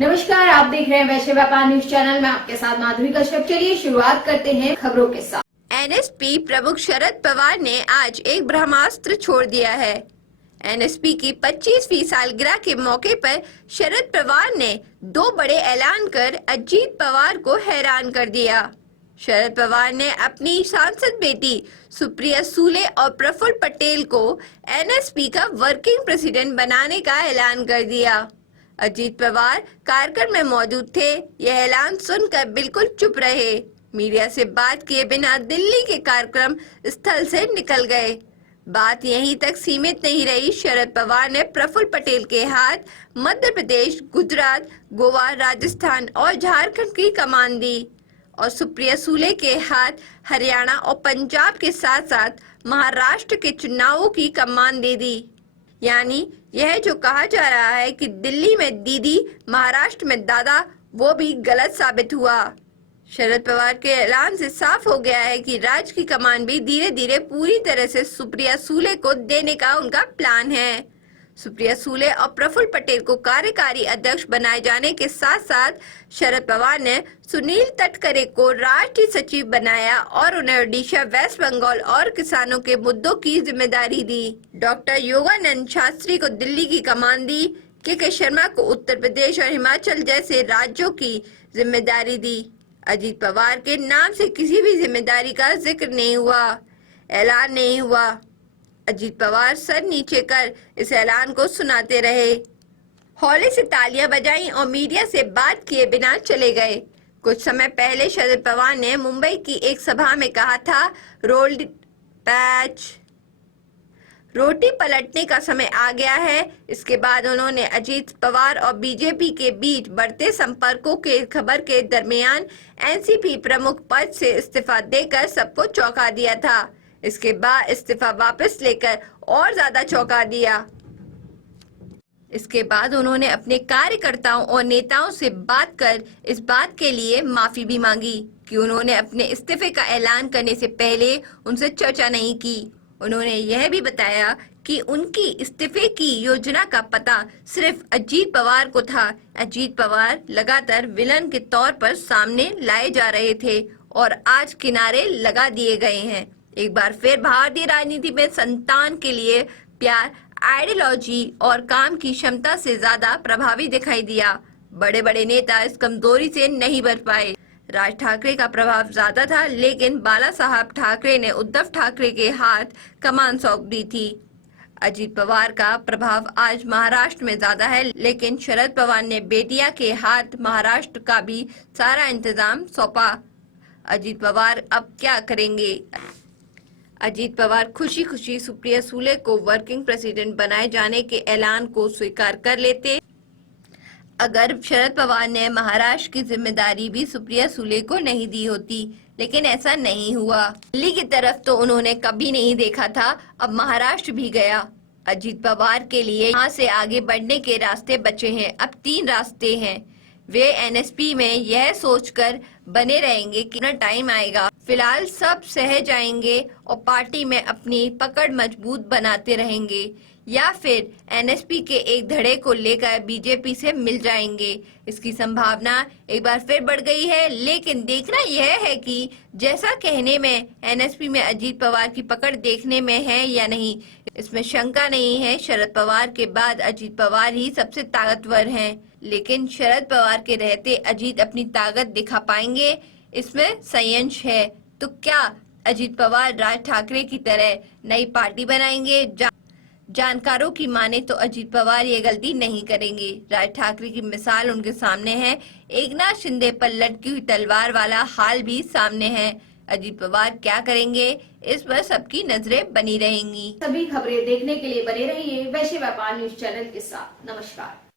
नमस्कार, आप देख रहे हैं वैश्य व्यापार न्यूज चैनल में आपके साथ माधुरी कश्यप। चलिए शुरुआत करते हैं खबरों के साथ। एनएसपी प्रमुख शरद पवार ने आज एक ब्रह्मास्त्र छोड़ दिया है। एनएसपी की 25वीं सालगिरह के मौके पर शरद पवार ने दो बड़े ऐलान कर अजीत पवार को हैरान कर दिया। शरद पवार ने अपनी सांसद बेटी सुप्रिया सूले और प्रफुल्ल पटेल को एनएसपी का वर्किंग प्रेसिडेंट बनाने का ऐलान कर दिया। अजीत पवार कार्यक्रम में मौजूद थे। यह ऐलान सुनकर बिल्कुल चुप रहे। मीडिया से बात किए बिना दिल्ली के कार्यक्रम स्थल से निकल गए। बात यहीं तक सीमित नहीं रही। शरद पवार ने प्रफुल्ल पटेल के हाथ मध्य प्रदेश, गुजरात, गोवा, राजस्थान और झारखंड की कमान दी और सुप्रिया सूले के हाथ हरियाणा और पंजाब के साथ साथ महाराष्ट्र के चुनावों की कमान दे दी। यानी यह जो कहा जा रहा है कि दिल्ली में दीदी, महाराष्ट्र में दादा, वो भी गलत साबित हुआ। शरद पवार के ऐलान से साफ हो गया है कि राज्य की कमान भी धीरे धीरे पूरी तरह से सुप्रिया सूले को देने का उनका प्लान है। सुप्रिया सूले और प्रफुल्ल पटेल को कार्यकारी अध्यक्ष बनाए जाने के साथ साथ शरद पवार ने सुनील तटकरे को राष्ट्रीय सचिव बनाया और उन्हें ओडिशा, वेस्ट बंगाल और किसानों के मुद्दों की जिम्मेदारी दी। डॉक्टर योगानंद शास्त्री को दिल्ली की कमान दी। के शर्मा को उत्तर प्रदेश और हिमाचल जैसे राज्यों की जिम्मेदारी दी। अजीत पवार के नाम से किसी भी जिम्मेदारी का जिक्र नहीं हुआ, ऐलान नहीं हुआ। अजीत पवार सर नीचे कर इस ऐलान को सुनाते रहे, हौले से तालियां बजाई और मीडिया से बात किए बिना चले गए। कुछ समय पहले शरद पवार ने मुंबई की एक सभा में कहा था, रोल्ड पैच, रोटी पलटने का समय आ गया है। इसके बाद उन्होंने अजीत पवार और बीजेपी के बीच बढ़ते संपर्कों के खबर के दरमियान एनसीपी प्रमुख पद से इस्तीफा देकर सबको चौंका दिया था। इसके बाद इस्तीफा वापस लेकर और ज्यादा चौंका दिया। इसके बाद उन्होंने अपने कार्यकर्ताओं और नेताओं से बात कर इस बात के लिए माफी भी मांगी कि उन्होंने अपने इस्तीफे का ऐलान करने से पहले उनसे चर्चा नहीं की। उन्होंने यह भी बताया कि उनकी इस्तीफे की योजना का पता सिर्फ अजीत पवार को था। अजीत पवार लगातार विलन के तौर पर सामने लाए जा रहे थे और आज किनारे लगा दिए गए हैं। एक बार फिर भारतीय राजनीति में संतान के लिए प्यार, आइडियोलॉजी और काम की क्षमता से ज्यादा प्रभावी दिखाई दिया। बड़े बड़े नेता इस कमजोरी से नहीं बच पाए। राज ठाकरे का प्रभाव ज्यादा था, लेकिन बाला साहब ठाकरे ने उद्धव ठाकरे के हाथ कमान सौंप दी थी। अजीत पवार का प्रभाव आज महाराष्ट्र में ज्यादा है, लेकिन शरद पवार ने बेटिया के हाथ महाराष्ट्र का भी सारा इंतजाम सौंपा। अजीत पवार अब क्या करेंगे? अजीत पवार खुशी खुशी सुप्रिया सूले को वर्किंग प्रेसिडेंट बनाए जाने के ऐलान को स्वीकार कर लेते अगर शरद पवार ने महाराष्ट्र की जिम्मेदारी भी सुप्रिया सूले को नहीं दी होती, लेकिन ऐसा नहीं हुआ। दिल्ली की तरफ तो उन्होंने कभी नहीं देखा था, अब महाराष्ट्र भी गया। अजीत पवार के लिए यहाँ से आगे बढ़ने के रास्ते बचे हैं। अब 3 रास्ते हैं। वे एनएसपी में यह सोचकर बने रहेंगे कि न टाइम आएगा, फिलहाल सब सह जाएंगे और पार्टी में अपनी पकड़ मजबूत बनाते रहेंगे, या फिर एनएसपी के एक धड़े को लेकर बीजेपी से मिल जाएंगे। इसकी संभावना एक बार फिर बढ़ गई है, लेकिन देखना यह है कि जैसा कहने में एनएसपी में अजीत पवार की पकड़ देखने में है या नहीं, इसमें शंका नहीं है। शरद पवार के बाद अजीत पवार ही सबसे ताकतवर हैं, लेकिन शरद पवार के रहते अजीत अपनी ताकत दिखा पाएंगे, इसमें संशय है। तो क्या अजीत पवार राज ठाकरे की तरह नई पार्टी बनाएंगे? जानकारों की माने तो अजीत पवार ये गलती नहीं करेंगे। राज ठाकरे की मिसाल उनके सामने है। एकनाथ शिंदे पर लटकी हुई तलवार वाला हाल भी सामने है। अजीत पवार क्या करेंगे, इस पर सबकी नजरें बनी रहेंगी। सभी खबरें देखने के लिए बने रहिए वैश्य व्यापार न्यूज चैनल के साथ। नमस्कार।